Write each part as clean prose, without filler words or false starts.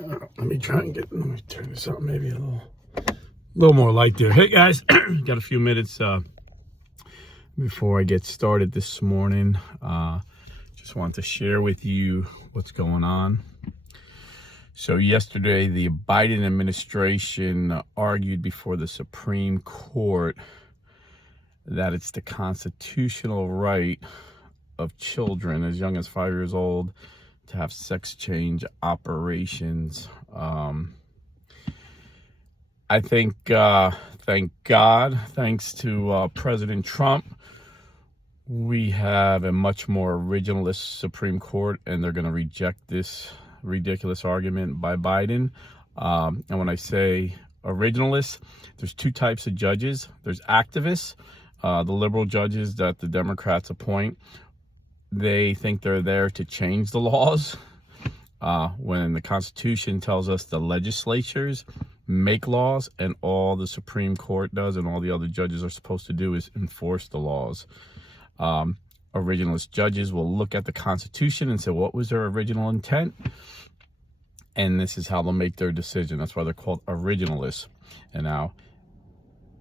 Let me turn this up maybe a little more light there. Hey guys, got a few minutes before I get started this morning. Just want to share with you what's going on. So yesterday, the Biden administration argued before the Supreme Court that it's the constitutional right of children as young as 5 years old to have sex change operations. I think, thank God, thanks to President Trump, we have a much more originalist Supreme Court, and they're going to reject this ridiculous argument by Biden. And when I say originalists, there's two types of judges. There's activists, the liberal judges that the Democrats appoint. They think they're there to change the laws, when the Constitution tells us the legislatures make laws, and all the Supreme Court does and all the other judges are supposed to do is enforce the laws. Originalist judges will look at the Constitution and say, what was their original intent? And this is how they'll make their decision. That's why they're called originalists. And now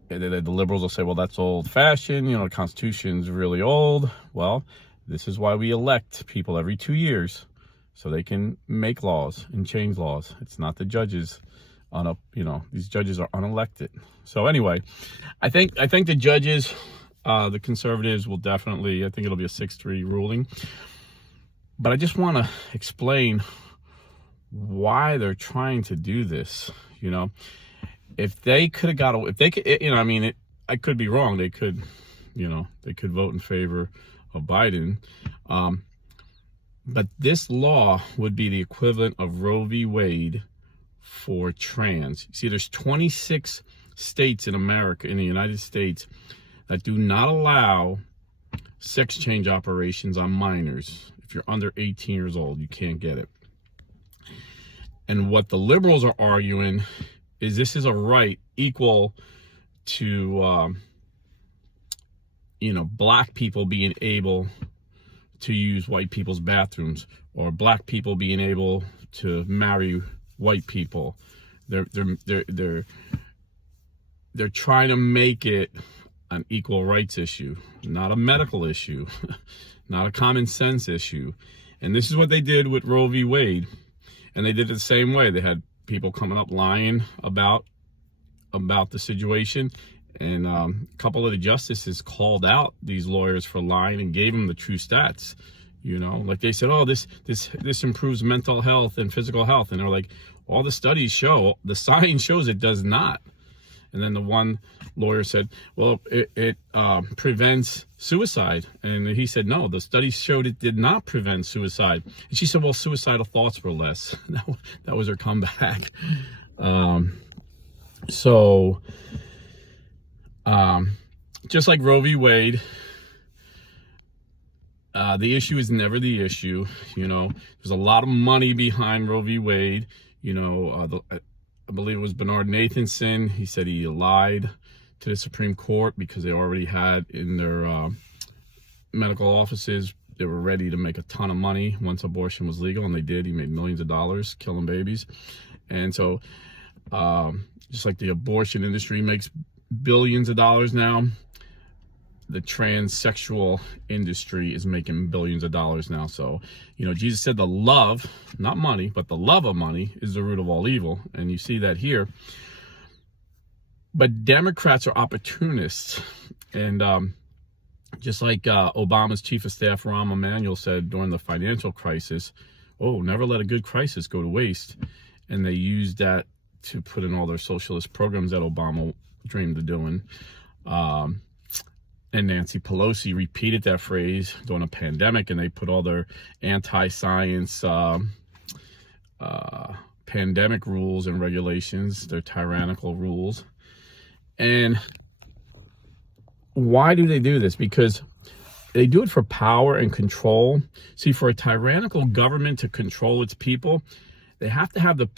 the liberals will say, well, that's old-fashioned. You know, the Constitution's really old. Well, this is why we elect people every 2 years, so they can make laws and change laws. It's not the judges these judges are unelected. So anyway, I think the judges, the conservatives will definitely, I think it'll be a 6-3 ruling. But I just want to explain why they're trying to do this. You know, if they could have got away, if they could, I could be wrong. They could vote in favor of Biden. But this law would be the equivalent of Roe v. Wade for trans. See, there's 26 states in America, in the United States, that do not allow sex change operations on minors. If you're under 18 years old, you can't get it. And what the liberals are arguing is this is a right equal to, black people being able to use white people's bathrooms, or black people being able to marry white people. They're trying to make it an equal rights issue, not a medical issue, not a common sense issue. And this is what they did with Roe v. Wade. And they did it the same way. They had people coming up lying about the situation. And a couple of the justices called out these lawyers for lying and gave them the true stats. Like they said, oh, this improves mental health and physical health. And they're like, all the studies show, the science shows it does not. And then the one lawyer said, well, it prevents suicide. And he said, no, the studies showed it did not prevent suicide. And she said, well, suicidal thoughts were less. That was her comeback. Just like Roe v. Wade, the issue is never the issue. There's a lot of money behind Roe v. Wade. I believe it was Bernard Nathanson. He said he lied to the Supreme Court because they already had in their medical offices, they were ready to make a ton of money once abortion was legal, and they did. He made millions of dollars killing babies. And so just like the abortion industry makes billions of dollars now, the transsexual industry is making billions of dollars now. So, Jesus said the love, not money, but the love of money is the root of all evil. And you see that here. But Democrats are opportunists. And just like Obama's chief of staff, Rahm Emanuel, said during the financial crisis, oh, never let a good crisis go to waste. And they used that to put in all their socialist programs that Obama dreamed of doing. And Nancy Pelosi repeated that phrase during a pandemic, and they put all their anti-science pandemic rules and regulations, their tyrannical rules. And why do they do this? Because they do it for power and control. See, for a tyrannical government to control its people, they have to have a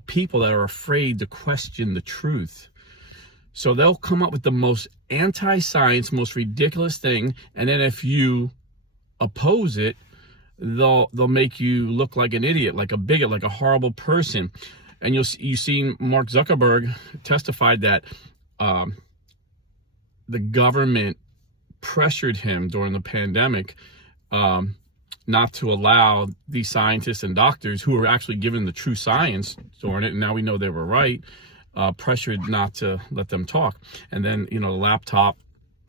people that are afraid to question the truth. So they'll come up with the most anti-science, most ridiculous thing, and then if you oppose it, they'll make you look like an idiot, like a bigot, like a horrible person. And you seen Mark Zuckerberg testified that the government pressured him during the pandemic not to allow these scientists and doctors who were actually given the true science during it, and now we know they were right, pressured not to let them talk. And then, the laptop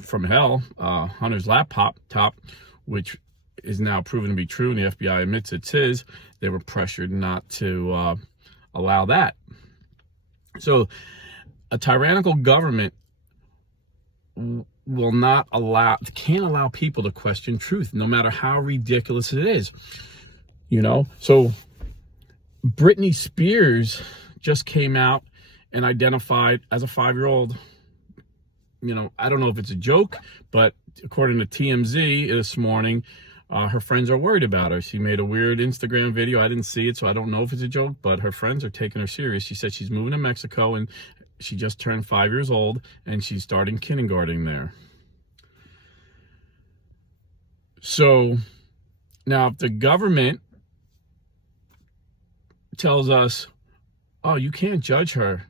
from hell, Hunter's laptop, which is now proven to be true, and the FBI admits it's his, they were pressured not to allow that. So a tyrannical government can't allow people to question truth, no matter how ridiculous it is. So Britney Spears just came out and identified as a 5-year-old. I don't know if it's a joke, but according to TMZ this morning, her friends are worried about her. She made a weird Instagram video. I didn't see it, so I don't know if it's a joke, but her friends are taking her serious. She said she's moving to Mexico, and she just turned 5 years old, and she's starting kindergarten there. So now if the government tells us, oh, you can't judge her.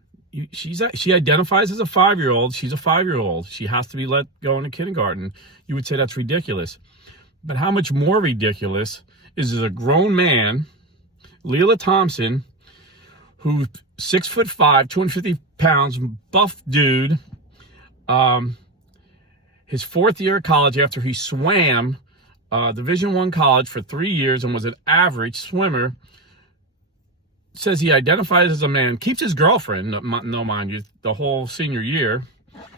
She identifies as a 5-year-old. She's a 5-year-old. She has to be let go into kindergarten. You would say that's ridiculous. But how much more ridiculous is a grown man, Leela Thompson, who's 6'5", 250 pounds, buff dude, his 4th year of college after he swam Division I college for 3 years and was an average swimmer, says he identifies as a man, keeps his girlfriend, no mind you, the whole senior year,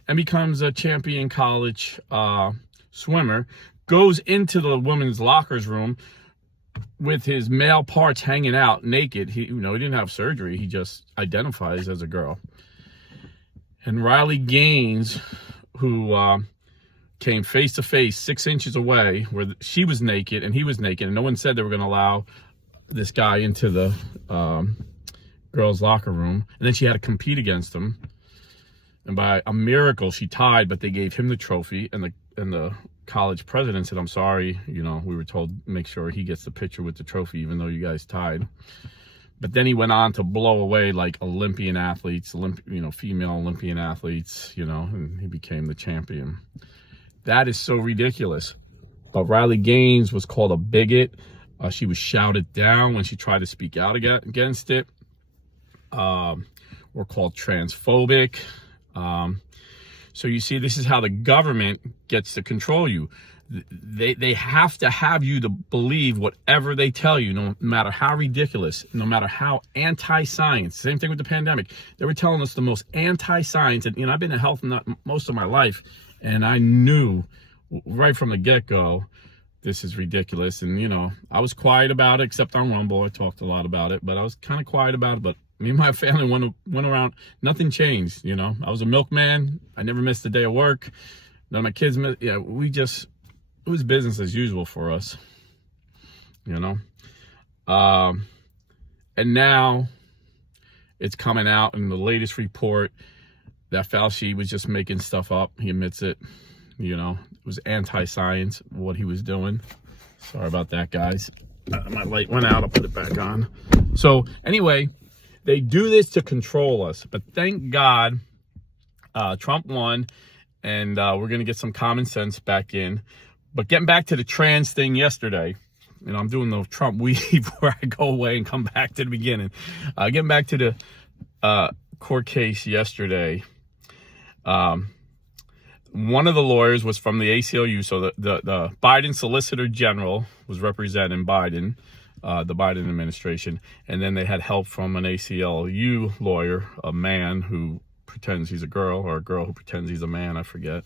and becomes a champion college swimmer, goes into the women's lockers room with his male parts hanging out naked. He didn't have surgery. He just identifies as a girl. And Riley Gaines, who came face to face 6 inches away, where she was naked and he was naked, and no one said they were going to allow this guy into the girls' locker room. And then she had to compete against him. And by a miracle, she tied, but they gave him the trophy. And the college president said, I'm sorry, we were told make sure he gets the picture with the trophy, even though you guys tied. But then he went on to blow away like Olympian athletes, female Olympian athletes, and he became the champion. That is so ridiculous. But Riley Gaines was called a bigot. She was shouted down when she tried to speak out against it. We're called transphobic. So you see, this is how the government gets to control you. They have to have you to believe whatever they tell you, no matter how ridiculous, no matter how anti-science. Same thing with the pandemic. They were telling us the most anti-science. And, I've been in health most of my life, and I knew right from the get-go, this is ridiculous. And, I was quiet about it, except on Rumble. I talked a lot about it, but I was kind of quiet about it. But me and my family went around. Nothing changed, I was a milkman. I never missed a day of work. None of my kids missed. Yeah, it was business as usual for us, And now it's coming out in the latest report that Fauci was just making stuff up. He admits it. It was anti-science, what he was doing. Sorry about that, guys. My light went out. I'll put it back on. So anyway, they do this to control us. But thank God Trump won, and we're going to get some common sense back in. But getting back to the trans thing yesterday, I'm doing the Trump weave where I go away and come back to the beginning. Getting back to the court case yesterday, one of the lawyers was from the ACLU, so the Biden Solicitor General was representing Biden, the Biden administration, and then they had help from an ACLU lawyer, a man who pretends he's a girl, or a girl who pretends he's a man, I forget.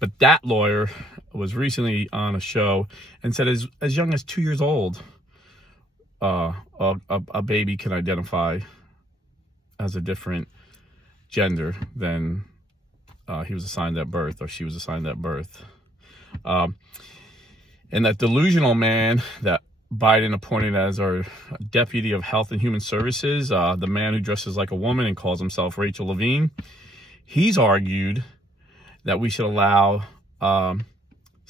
But that lawyer was recently on a show and said as young as 2 years old, a baby can identify as a different gender than he was assigned at birth, or she was assigned at birth. And that delusional man that Biden appointed as our Deputy of Health and Human Services, the man who dresses like a woman and calls himself Rachel Levine, he's argued that we should allow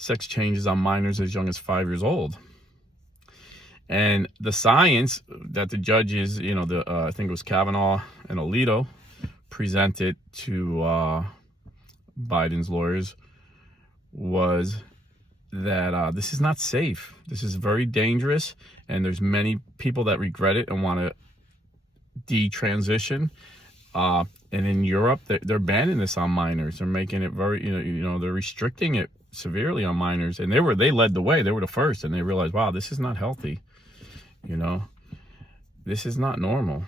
sex changes on minors as young as 5 years old. And the science that the judges, I think it was Kavanaugh and Alito, presented to Biden's lawyers was that this is not safe. This is very dangerous, and there's many people that regret it and want to detransition. And in Europe, they're banning this on minors. They're making it very, they're restricting it severely on minors. And they led the way. They were the first, and they realized, wow, this is not healthy. This is not normal.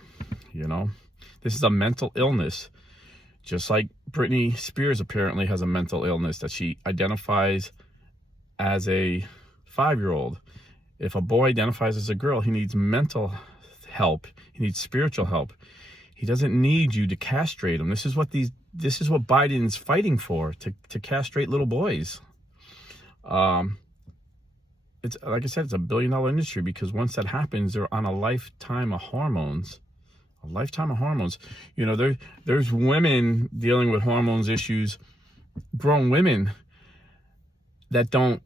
This is a mental illness. Just like Britney Spears apparently has a mental illness that she identifies as a 5-year-old. If a boy identifies as a girl, he needs mental help. He needs spiritual help. He doesn't need you to castrate him. This is what Biden's fighting for, to castrate little boys. It's like I said, it's $1 billion industry, because once that happens, they're on a lifetime of hormones. A lifetime of hormones. There's women dealing with hormones issues, grown women that don't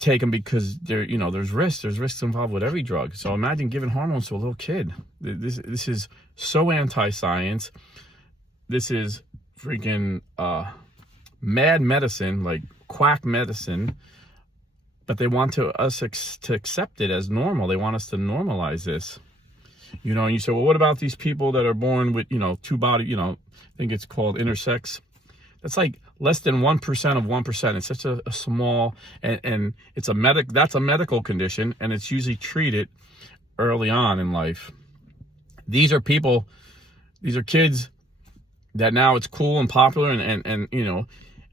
take them because there's risks. There's risks involved with every drug. So imagine giving hormones to a little kid. This is so anti-science. This is freaking mad medicine, like quack medicine. But they want us to accept it as normal. They want us to normalize this. And you say, well, what about these people that are born with, two body, I think it's called intersex. That's like less than 1% of 1%. It's such a small, and it's that's a medical condition, and it's usually treated early on in life. These are kids that now it's cool and popular, and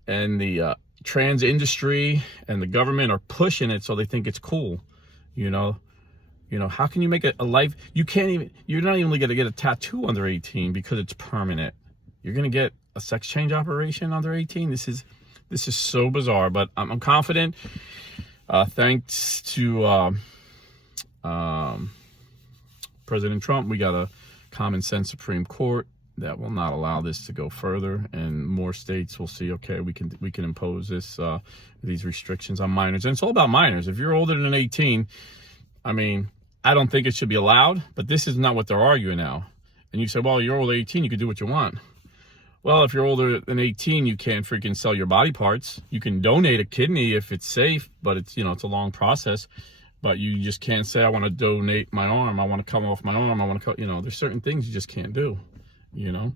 the trans industry and the government are pushing it, so they think it's cool. How can you make a life? You're not even going to get a tattoo under 18 because it's permanent. You're going to get a sex change operation under 18. This is so bizarre, but I'm confident. Thanks to President Trump, we got a common sense Supreme Court that will not allow this to go further, and more states will see, okay, we can impose these restrictions on minors. And it's all about minors. If you're older than 18, I don't think it should be allowed, but this is not what they're arguing now. And you say, well, you're older than 18, you can do what you want. Well, if you're older than 18, you can't freaking sell your body parts. You can donate a kidney if it's safe, but it's a long process. But you just can't say, I want to donate my arm. I want to come off my arm. I want to there's certain things you just can't do, And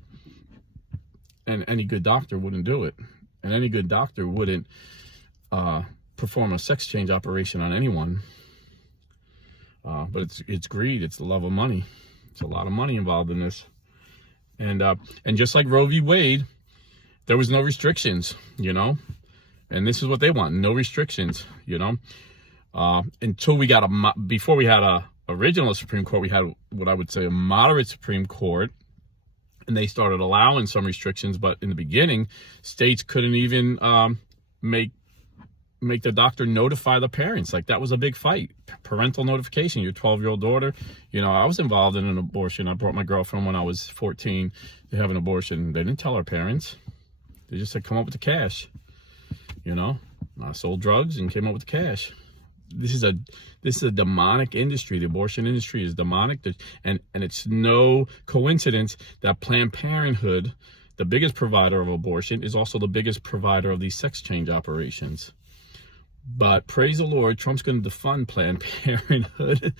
any good doctor wouldn't do it. And any good doctor wouldn't perform a sex change operation on anyone. But it's greed. It's the love of money. It's a lot of money involved in this. And just like Roe v. Wade, there was no restrictions, and this is what they want. No restrictions, until before we had a originalist Supreme Court, we had what I would say a moderate Supreme Court, and they started allowing some restrictions. But in the beginning, states couldn't even make the doctor notify the parents. Like, that was a big fight. Parental notification. Your 12-year-old daughter. I was involved in an abortion. I brought my girlfriend when I was 14 to have an abortion. They didn't tell our parents. They just said, come up with the cash. I sold drugs and came up with the cash. This is a demonic industry. The abortion industry is demonic. And it's no coincidence that Planned Parenthood, the biggest provider of abortion, is also the biggest provider of these sex change operations. But praise the Lord, Trump's going to defund Planned Parenthood.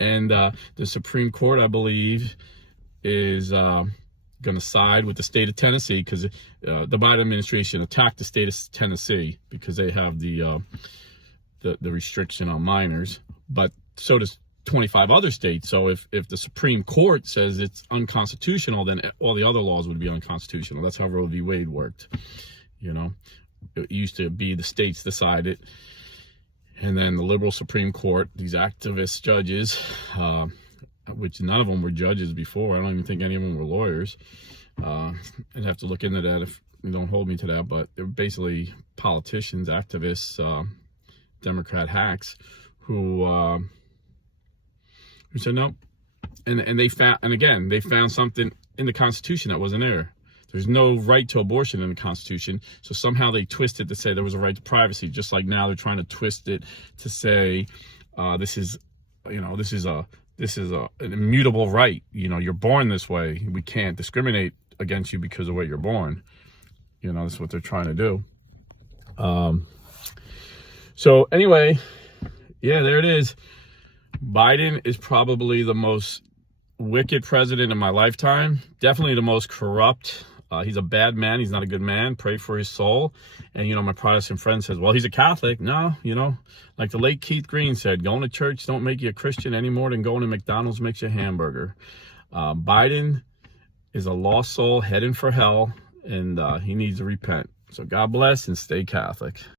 And the Supreme Court, I believe, is going to side with the state of Tennessee, because the Biden administration attacked the state of Tennessee because they have the restriction on minors. But so does 25 other states. So if the Supreme Court says it's unconstitutional, then all the other laws would be unconstitutional. That's how Roe v. Wade worked. It used to be the states decided, and then the liberal Supreme Court, these activist judges, which none of them were judges before. I don't even think any of them were lawyers. I'd have to look into that if you don't hold me to that, but they're basically politicians, activists, Democrat hacks who said no. And they found something in the Constitution that wasn't there. There's no right to abortion in the Constitution. So somehow they twist it to say there was a right to privacy, just like now they're trying to twist it to say this is an immutable right. You're born this way. We can't discriminate against you because of what you're born. That's what they're trying to do. So anyway, yeah, there it is. Biden is probably the most wicked president in my lifetime. Definitely the most corrupt. He's a bad man. He's not a good man. Pray for his soul. And, my Protestant friend says, well, he's a Catholic. No, like the late Keith Green said, going to church don't make you a Christian any more than going to McDonald's makes you a hamburger. Biden is a lost soul heading for hell, and he needs to repent. So God bless and stay Catholic.